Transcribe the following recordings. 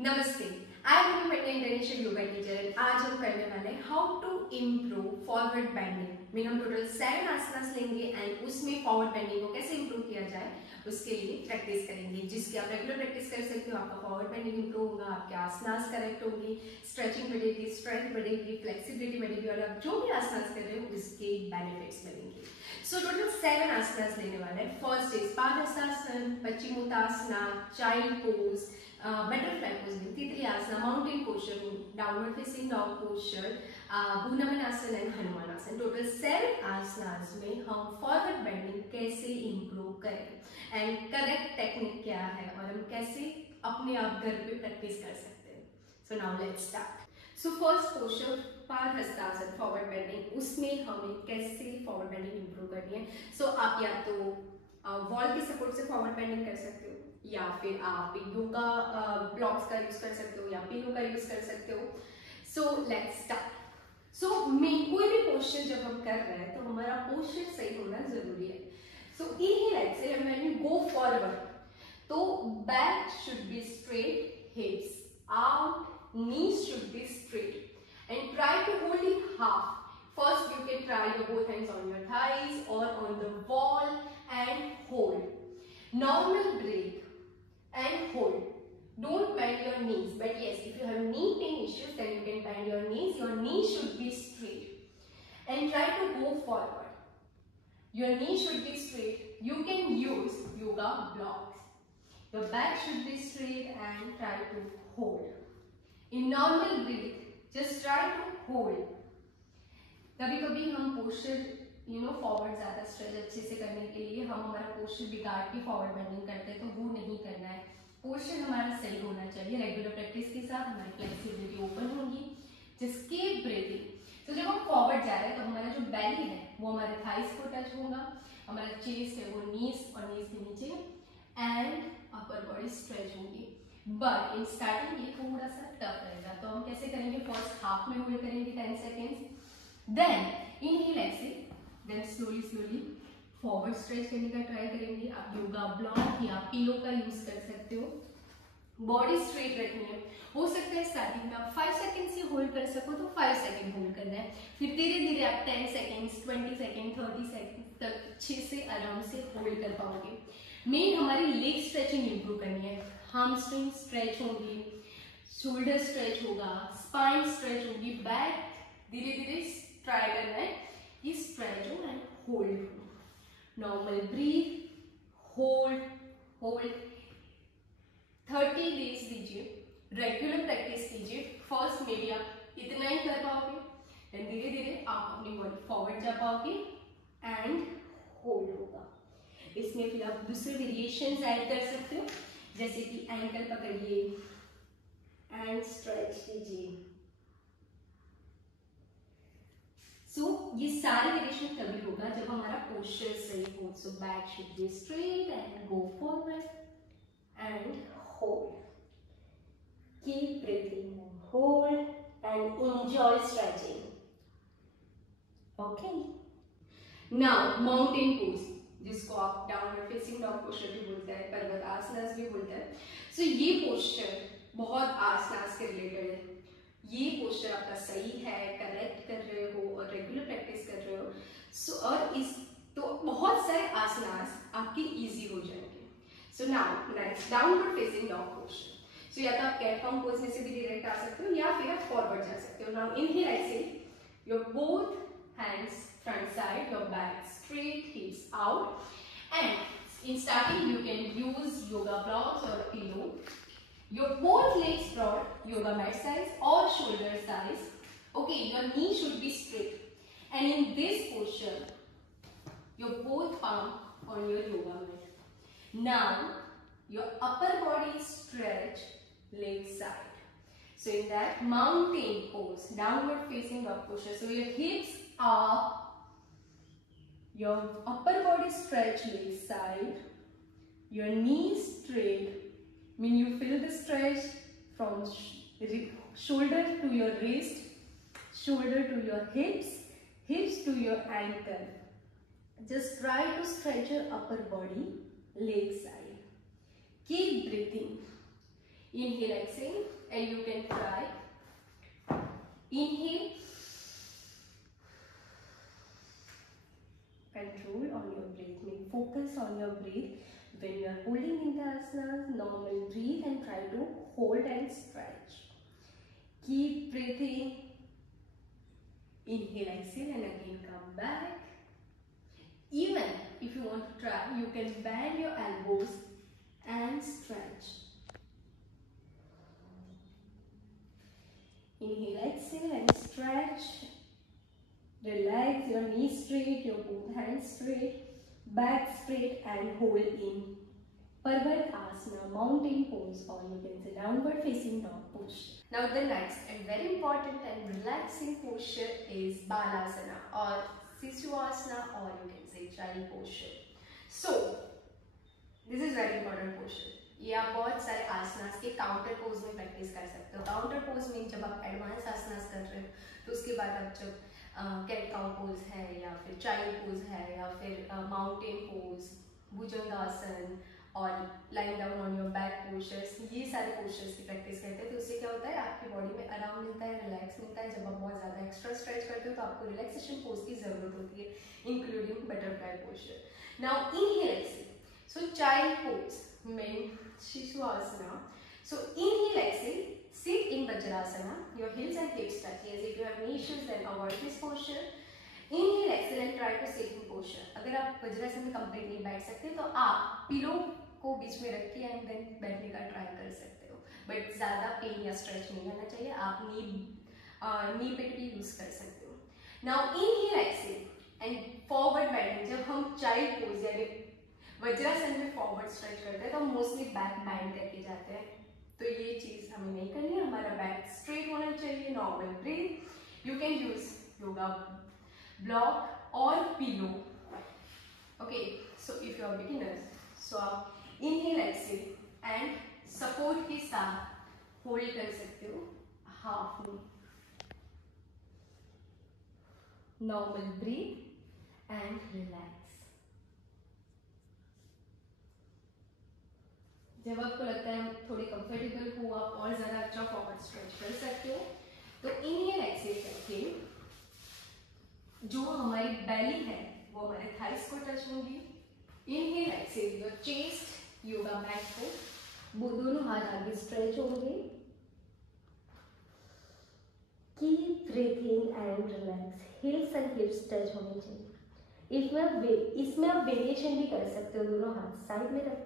नमस्ते, I am Indian international yoga teacher. आज हम करने वाले हैं how to improve forward bending में। हम टोटल 7 आसनास लेंगे एंड उसमें फॉरवर्ड बेंडिंग को कैसे इम्प्रूव किया जाए उसके लिए प्रैक्टिस करेंगे, जिसकी आप रेगुलर प्रैक्टिस कर सकते हो। आपका फॉरवर्ड बेंडिंग इम्प्रूव होगा, आपके आसनास करेक्ट होंगे, स्ट्रेचिंग बढ़ेगी, स्ट्रेंथ बढ़ेगी, फ्लेक्सिबिलिटी बढ़ेगी और आप जो भी आसनास कर रहे हो उसके बेनिफिट्स मिलेंगे। सो टोटल 7 आसनास लेने वाले हैं। First is Padahastasana, Paschimottanasana, child pose, butterfly pose में तितली आसन, mountain posture, downward facing dog posture, भूनमन आसन एंड हनुमान आसन। टोटल 7 आसनास में हम फॉरवर्ड बेंडिंग कैसे इंप्रूव करें एंड करेक्ट टेक्निक क्या है और हम कैसे अपने आप घर पे प्रैक्टिस कर सकते हैं। So now let's start. So first posture padahastasana, forward bending, उसमें हमें कैसे फॉरवर्ड बेंडिंग इंप्रूव करनी है। सो आप या तो वॉल के सपोर्ट से फॉरवर्ड बेंडिंग कर सकते हो या फिर आप योगा ब्लॉक्स का यूज कर सकते हो या पिलो का यूज कर सकते हो। So let's start. सो कोई भी पोस्चर जब हम कर रहे हैं तो हमारा पोस्चर सही होना जरूरी है। सो इनहेल से व्हेन वी गो फॉरवर्ड तो back should be straight, हिप्स out, knees should be straight and try to hold it half. First you can try your both hands on your thighs or on the wall and hold. Normal breath and hold. Don't bend your knees, but yes, if you have knee pain issues then you can bend your knees. Your knees should be straight and try to go forward. Your knee should be straight. You can use yoga blocks. Your back should be straight and try to hold. In normal breath, just try to hold. कभी कभी हम posture forward ज्यादा stretch अच्छे से करने के लिए हम हमारा पोस्चर बिगाड़ के फॉरवर्ड बेंडिंग करते हैं, तो वो नहीं करना है। पोस्चर हमारा सही होना चाहिए। रेगुलर प्रैक्टिस के साथ हमारी फ्लेक्सिबिलिटी ओपन होगी, जिसके ब्रीथिंग। तो जब हम फॉरवर्ड जा रहे हैं तो हमारा जो बेली है वो हमारे थाइस को टच होगा, हमारा चेस्ट है वो नीज और नीज के नीचे एंड अपर बॉडी स्ट्रेच होगी। बट इन स्टार्टिंग ये थोड़ा सा टफ रहेगा, तो हम कैसे करेंगे? फर्स्ट हाफ में होल्ड करेंगे 10 सेकेंड्स, देन इनहेल ऐसे, then slowly slowly forward stretch करने का ट्राई करेंगे। आप योगा ब्लॉक या पिलो का यूज कर सकते हो। बॉडी स्ट्रेट रखनी है। हो सकता है स्टार्टिंग में आप 5 सेकेंड से होल्ड कर सको तो 5 सेकेंड होल्ड करना है, फिर धीरे धीरे आप 10 सेकेंड्स, 20 सेकेंड, 30 सेकेंड तक अच्छे से आराम से होल्ड कर पाओगे। मेन हमारी लेग स्ट्रेचिंग इंप्रूव करनी है। हामस्ट्रिंग स्ट्रेच होगी, शोल्डर स्ट्रेच होगा, स्पाइन स्ट्रेच होगी, बैक धीरे धीरे ट्राई करना है कि स्ट्रेच हो एंड होल्ड हो। Normal breathe, hold hold 30 days दीजिए, रेगुलर प्रैक्टिस कीजिए। फर्स्ट में भी आप इतना ही कर पाओगे एंड धीरे धीरे आप अपनी बॉडी फॉरवर्ड जा पाओगे एंड होल्ड होगा। इसमें फिर आप दूसरे वेरिएशंस ऐड कर सकते हो, जैसे कि एंकल पकड़िए एंड स्ट्रेच कीजिए। सो ये सारे वेरिएशन तभी होगा जब हमारा पोस्चर सही हो। So back should be straight and go forward and hold. Keep breathing, hold and enjoy stretching. Okay, now mountain pose, जिसको आप डाउनवर्ड फेसिंग डॉग पोस्चर भी बोलते हैं, पर्वत आसनास भी बोलते हैं। सो ये पोस्चर बहुत आसनास के रिलेटेड है। ये पोस्चर आपका सही है, करेक्ट कर रहे हो और रेगुलर प्रैक्टिस कर रहे हो। सो और इस तो बहुत सारे आसनास आपके इजी हो जाएंगे। So now next downward facing dog posture. So या तो आप कैट काउ पोज में से भी डायरेक्ट आ सकते हो या फिर आप फॉरवर्ड जा सकते हो। Now inhale exhale, your both hands front side, your back straight, hips out, and in starting you can use yoga blocks or pillow. Your both legs broad, yoga mat size or shoulder size. Okay, your knee should be straight, and in this posture your both palm on your yoga mat. Now your upper body stretch leg side. So in that mountain pose, downward facing dog posture, so your hips are, your upper body stretch leg side, your knees straight, mean you feel the stretch from shoulder to your wrist, shoulder to your hips, hips to your ankle. Just try to stretch your upper body, leg side. Keep breathing. Inhale, exhale, and you can try. Inhale, control on your breath, focus on your breath. When you are holding in the asana, normal breathe and try to hold and stretch. Keep breathing. Inhale, exhale, and again come back. Even if you want to try, you can bend your elbows and stretch. Inhale, exhale, and stretch. Relax your knees straight, your both hands straight, back straight, and hold in Parvatasana, mountain pose, or you can say downward facing dog posture. Now the next and very important and relaxing posture is Balasana or Sisuvasana, or you can say child posture. So this is very important posture. ये आप बहुत सारे आसनास के counter pose में practice कर सकते हो. Counter pose में जब आप एडवांस आसनास कर रहे हो तो उसके बाद आप जब कैट काउ पोज है या फिर चाइल्ड पोज है या फिर माउंटेन पोज, भुजंगासन और line down on your back postures, ये सारे पोस्चर्स की प्रैक्टिस करते हैं. तो उससे क्या होता है, आपकी बॉडी में आराम मिलता है, रिलैक्स मिलता है. जब आप बहुत ज़्यादा एक्स्ट्रा स्ट्रेच करते हो तो आपको रिलैक्सेशन पोज की ज़रूरत होती है, including butterfly posture. Now inhale, exhale. So child pose में Sisuvasana. So inhale, exhale, sit in Vajrasana. Your heels and hips touch. Yes, if you have knee issues, then avoid this posture. Inhale, exhale, and try to sit in posture. अगर आप वज्रासन में complete नहीं बैठ सकते तो आप pillow को बीच में रख के एंड देन बैठने का ट्राई कर सकते हो. बट ज़्यादा पेन या स्ट्रेच नहीं होना चाहिए. आप नी पेट भी यूज कर सकते हो. Now inhale, exhale, and forward bending. जब हम चाइल्ड पोज यानी वज्रासन में फॉरवर्ड स्ट्रेच करते हैं तो मोस्टली बैक बैंड करके जाते हैं. तो ये चीज हमें नहीं करनी है. हमारा बैक स्ट्रेट होना चाहिए. Normal breath. You can use yoga block or pillow. Okay, so if you are beginners, so आप इनहेल, एक्सेल एंड सपोर्ट के साथ होल्ड कर सकते हो हाफ में. Normal breath and relax. जब आपको लगता है थोड़े कंफर्टेबल हो, आप और ज़्यादा अच्छा फॉरवर्ड स्ट्रेच कर सकते हो. तो इनहेल, एक्सेल करके जो हमारी बेली है वो हमारे थाइस को टच होगी. Inhale, exhale, your chest, yoga mat को, वो दोनों हाथ आगे स्ट्रेच होंगे. Keep breathing and relax. Heels and hips touch होने चाहिए. इसमें आप वेरिएशन भी कर सकते हो. दोनों हाथ साइड में रख,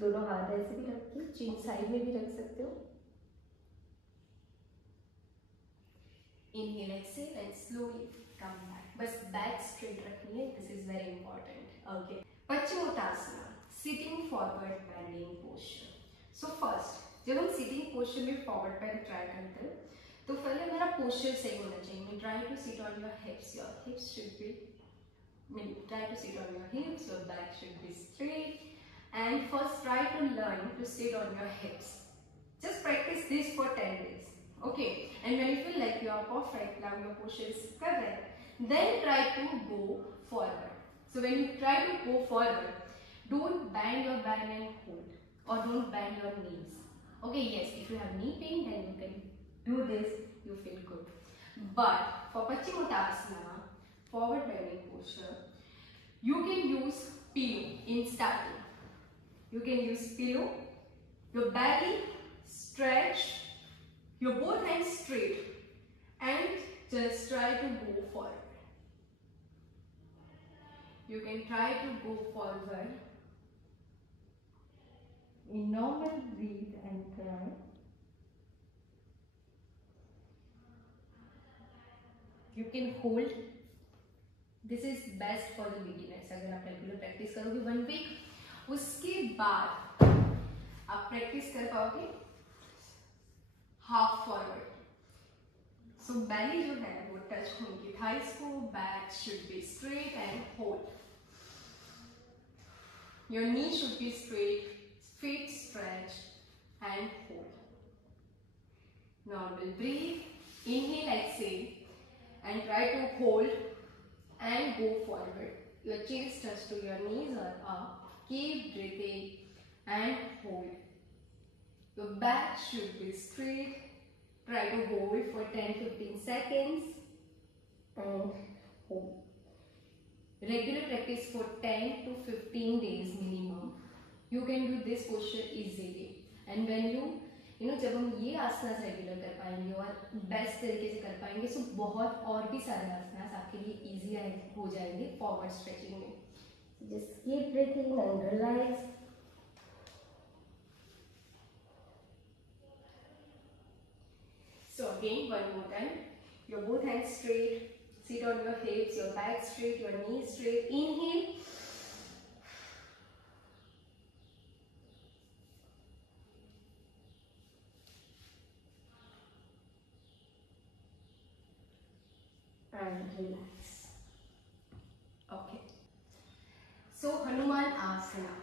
दोनों हाथ ऐसे भी रख के चिन साइड में भी रख सकते हो. Inhale, exhale and slowly come back. बस बैक स्ट्रेट रखनी है. This is very important. Okay, Paschimottana, sitting forward bending posture. So first जब हम सिटिंग पोस्चर में फॉरवर्ड बेंड ट्राई करते हैं तो पहले हमारा पोस्चर सही होना चाहिए. Try to sit on your hips. Your hips should be, try to sit on your hips. Your back should be straight. And first try to learn to sit on your hips. Just practice this for 10 days. Okay, and when you feel like you are perfect, now your posture is correct, then try to go forward. So when you try to go forward, don't bend your back and hold, or don't bend your knees. Okay, yes, if you have knee pain, then you can do this, you feel good. But for Paschimottanasana, forward bending posture, you can use pillow in starting. You can use pillow, your belly stretch, your both hands straight, and just try to go forward. You can try to go forward in normal breathe and try. You can hold. This is best for the beginners. अगर आप regular practice करोगे 1 week, उसके बाद आप practice कर पाओगे half forward. सो बेली जो है वो टच होगी थाइस को. Back should be straight and hold. Your knee should be straight, feet stretch and hold. Normal breathe. Inhale, exhale, and try to hold go forward. Your chest touch to your knees or up. Keep breathing and hold. Your back should be straight. Try to hold for 10-15 seconds and hold. Regular practice for 10 to 15 days minimum. You can do this posture easily. And when you जब हम ये आसनास regular कर पाएंगे और best तरीके से कर पाएंगे, तो बहुत और भी सारे आसनास आपके लिए इजी हो जाएंगे फॉरवर्ड स्ट्रेचिंग में. Just keep breathing and relax. So again, one more time. Your both hands straight. Sit on your hips. Your back straight. Your knees straight. Inhale. And relax. Okay. So Hanuman asana,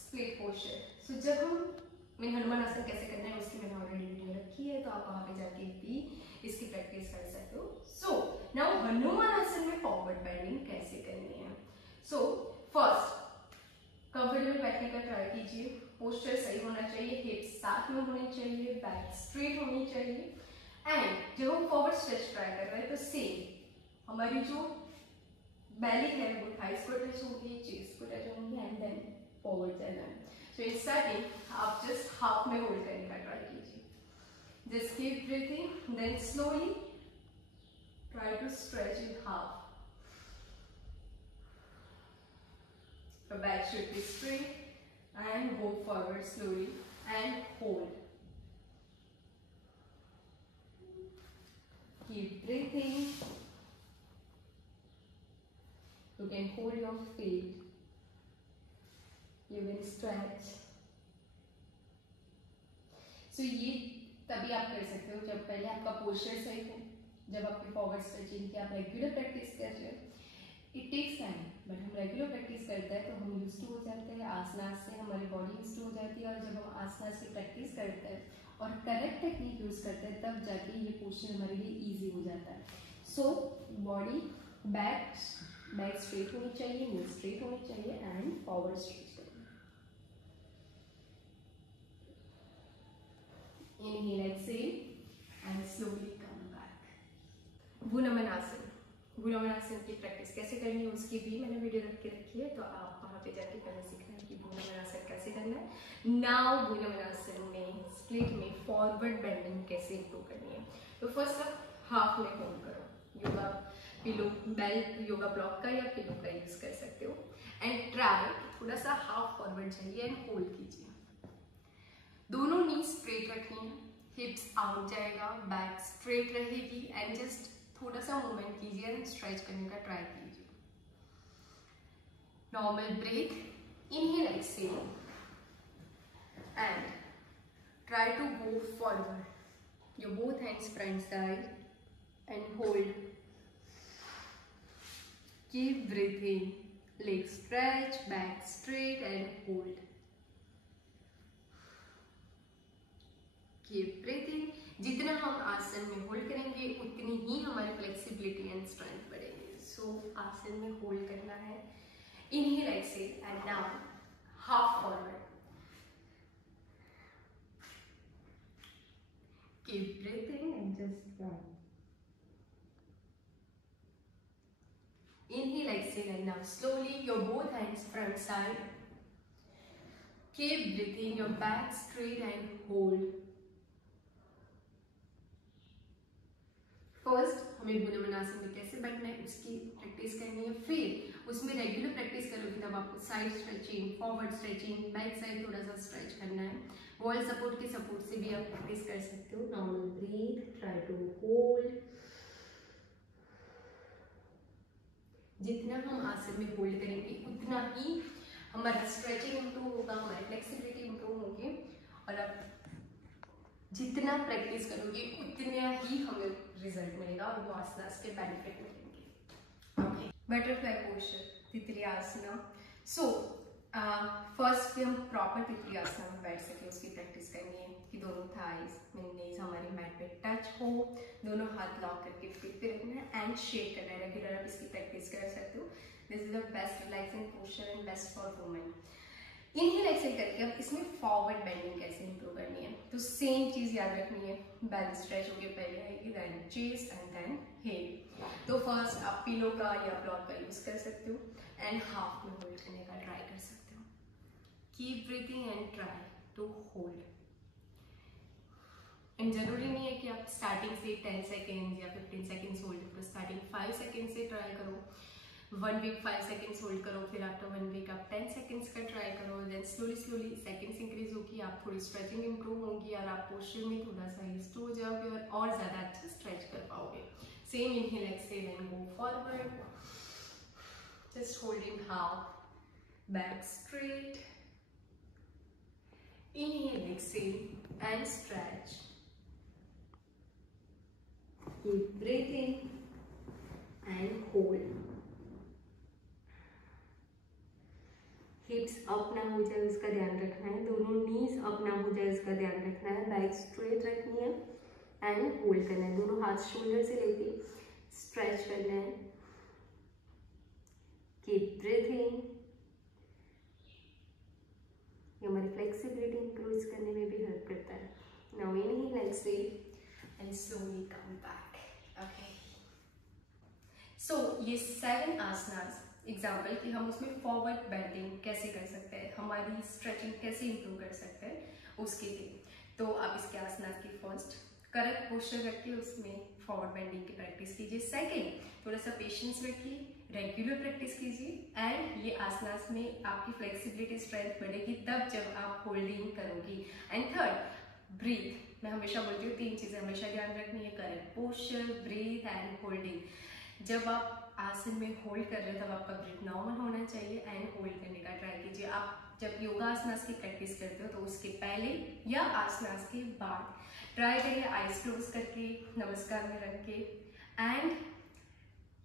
split posture. So जब हम हनुमान आसन कैसे करना है उसकी मैंने already video रखी है, तो आप वहां पे जाके भी इसकी प्रैक्टिस कर सकते हो. सो नाउ हनुमान आसन में फॉरवर्ड बेंडिंग कैसे करनी है. सो फर्स्ट कंफर्टेबल बैठने का ट्राई कीजिए. पोस्चर सही होना चाहिए, हिप्स साथ में होनी चाहिए, बैक स्ट्रेट होनी चाहिए. एंड जब हम फॉरवर्ड स्ट्रेच ट्राई कर रहे हैं तो सेम हमारी जो बेली है वो थाइस को टच होगी, चेस्ट को टच होंगी एंड देन फॉरवर्ड जाना है. सो इन स्टार्टिंग आप जस्ट हाफ में होल्ड करने का ट्राई कीजिए. Just keep breathing, then slowly try to stretch in half. Your back should be straight and go forward slowly and hold. Keep breathing. You can hold your feet. You will stretch. So ये तभी आप कर सकते हो जब पहले आपका posture सही हो, जब आपकी फॉरवर्ड स्ट्रेचिंग की आप रेगुलर प्रैक्टिस कर रहे हो. इट टेक्स टाइम, बट हम रेगुलर प्रैक्टिस करते हैं तो हम यूज्ड टू हो जाते हैं. आसनास से हमारी बॉडी यूज्ड टू हो जाती है, और जब हम आसनास की प्रैक्टिस करते हैं और करेक्ट टेक्निक यूज करते हैं तब जाके ये पोस्चर हमारे लिए इजी हो जाता है. सो बॉडी बैक स्ट्रेट होनी चाहिए, नी स्ट्रेट होनी चाहिए and forward stretch. Inhale, exhale, and slowly come back. भुनमनासन. भुनमनासन की प्रैक्टिस कैसे करनी है उसकी भी मैंने वीडियो रख के रखी है, तो आप वहाँ पे जाके पहले सीखना है कि भुनमनासन कैसे करना है. नाउ भुनमनासन में स्प्लिट में फॉरवर्ड बेंडिंग कैसे इंप्रूव करनी है. तो फर्स्ट आप हाफ में होल्ड करो. योगा पिलो बेल योगा ब्लॉक का या पिलो का यूज कर सकते हो. एंड ट्राई थोड़ा सा हाफ फॉरवर्ड जाइए एंड होल्ड कीजिए. दोनों नी स्ट्रेट रखनी है, हिप्स आउट जाएगा, बैक स्ट्रेट रहेगी एंड जस्ट थोड़ा सा मूवमेंट कीजिए एंड स्ट्रेच करने का ट्राई कीजिए. Normal breath, inhale exhale and try to go forward. Your both hands front side and hold. Keep breathing, leg stretch, back straight and hold. Keep breathing. जितना हम आसन में होल्ड करेंगे उतनी ही हमारी फ्लेक्सिबिलिटी एंड स्ट्रेंथ बढ़ेगी. सो आसन में होल्ड करना है. Inhale exhale and now half forward. Keep breathing and just try. Inhale, exhale, and now slowly your both hands front side. Keep breathing, your back straight and hold. First हमें भुनमनासन में कैसे बैठना है उसकी प्रैक्टिस करनी है. फिर उसमें रेगुलर प्रैक्टिस करोगे तब आपको side stretching, forward stretching, back side थोड़ा सा स्ट्रेच करना है. वॉल सपोर्ट के सपोर्ट से भी आप प्रैक्टिस कर सकते हो. Normal breath, try to hold. जितना हम आसन में होल्ड करेंगे उतना ही हमारा स्ट्रेचिंग इंप्रूव होगा, हमारी फ्लेक्सिबिलिटी इंप्रूव होगी. और आप जितना प्रैक्टिस करोगे उतना ही हमें रिजल्ट मिलेगा और वो आसनास के बेनिफिट मिलेंगे. ओके, बटरफ्लाई पोस्चर, तितली आसना. सो फर्स्ट भी हम प्रॉपर तितली आसना में बैठ सके उसकी प्रैक्टिस करनी है कि दोनों थाइज नीज हमारी मैट पे टच हो, दोनों हाथ लॉक करके फिट पे रखना है एंड शेक करना है. रेगुलर आप इसकी प्रैक्टिस कर सकते हो. The best relaxing posture and best for women. Inhale exhale करके अब इसमें फॉरवर्ड बेंडिंग कैसे इंप्रूव करनी है, तो सेम चीज याद रखनी है। बेल स्ट्रेच होके पहले आएगी, then chest and then head. तो फर्स्ट आप पिलो का या ब्लॉक का यूज कर सकते हो एंड हाफ में होल्ड करने का ट्राई कर सकते हो। Keep breathing and try to hold. And जरूरी नहीं है कि आप स्टार्टिंग से 10 सेकेंड या 15 सेकेंड्स होल्ड करो, स्टार्टिंग 5 सेकेंड से ट्राई करो, 1 वीक 5 सेकेंड्स होल्ड करो, फिर आफ्टर 1 वीक आप 10 सेकेंड्स का ट्राई करो, देन स्लोली सेकेंड्स इंक्रीज होगी, आप थोड़ी स्ट्रेचिंग इंप्रूव होगी और आप पोस्चर में थोड़ा सा यूज्ड हो जाओगे और ज़्यादा अच्छा स्ट्रेच कर पाओगे। Same inhale exhale and go forward, just holding half, back straight, inhale exhale and stretch, keep breathing and hold। हिप्स up ना हो जाए उसका ध्यान रखना है, दोनों नीज अप ना हो जाए उसका ध्यान रखना है, बैक स्ट्रेट रखनी है एंड होल्ड करना है, दोनों हाथ शोल्डर से लेके स्ट्रेच करना है। कीप ब्रीथिंग, ये हमारी फ्लेक्सिबिलिटी इंक्रीज करने में भी हेल्प करता है। Now inhale Excel and slowly come back. Okay. So ये 7 आसनास एग्जाम्पल कि हम उसमें फॉरवर्ड बेंडिंग कैसे कर सकते हैं, हमारी स्ट्रेचिंग कैसे इंप्रूव कर सकते हैं उसके लिए। तो आप इसके आसनास की फर्स्ट करेक्ट पोस्चर रखिए, उसमें फॉरवर्ड बेंडिंग की प्रैक्टिस कीजिए। सेकेंड, थोड़ा सा पेशेंस रखिए, रेगुलर प्रैक्टिस कीजिए एंड ये आसनास में आपकी फ्लेक्सिबिलिटी स्ट्रेंथ बढ़ेगी तब जब आप होल्डिंग करोगी। And third, breath. मैं हमेशा बोलती हूँ 3 चीजें हमेशा ध्यान रखनी है, correct posture, breath and holding. जब आप आसन में होल्ड कर रहे हो तब आपका ब्रीथ नॉर्मल होना चाहिए एंड होल्ड करने का ट्राई कीजिए। आप जब योगा आसनास की प्रैक्टिस करते हो तो उसके पहले या आसनास के बाद ट्राई करिए आइज क्लोज करके, नमस्कार में रख के and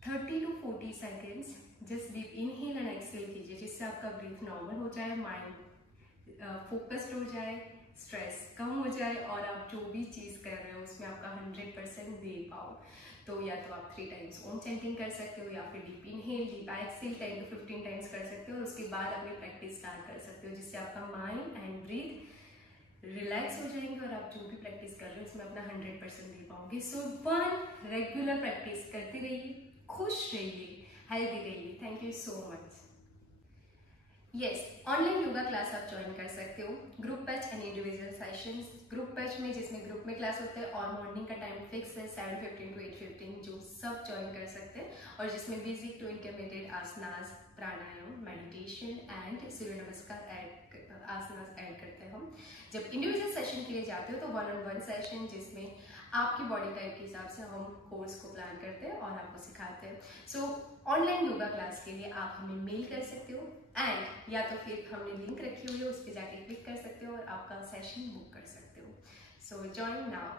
30 to 40 seconds just deep inhale and exhale कीजिए, जिससे आपका ब्रीथ नॉर्मल हो जाए, माइंड फोकस्ड हो जाए, स्ट्रेस कम हो जाए और आप जो भी चीज़ कर रहे हो उसमें आपका 100% दे पाओ। तो या तो आप 3 टाइम्स ओम चैंटिंग कर सकते हो या फिर deep inhale deep exhale 10 to 15 times कर सकते हो। उसके बाद अपनी प्रैक्टिस स्टार्ट कर सकते हो, जिससे आपका माइंड एंड ब्रीथ रिलैक्स हो जाएंगे और आप जो भी प्रैक्टिस कर रहे हो उसमें अपना 100% दे पाओगे। सो 1 रेगुलर प्रैक्टिस करते रहिए, खुश रहिए, हेल्दी रहिए। Thank you so much. Yes, online yoga class आप ज्वाइन कर सकते हो, group batch and individual sessions. Group batch में जिसमें ग्रुप में क्लास होता है और मॉर्निंग का टाइम फिक्स है 7:15 to 8:15, जो सब ज्वाइन कर सकते हैं और जिसमें basic to intermediate asanas, pranayama, meditation and Surya Namaskar asanas add करते हैं हम। जब इंडिविजुअल सेशन के लिए जाते हो तो 1-on-1 सेशन, जिसमें आपकी बॉडी टाइप के हिसाब से हम कोर्स को प्लान करते हैं और आपको सिखाते हैं। सो ऑनलाइन योगा क्लास के लिए आप हमें मेल कर सकते हो एंड या तो फिर हमने लिंक रखी हुई है उस पर जाके क्लिक कर सकते हो और आपका सेशन बुक कर सकते हो। So join now.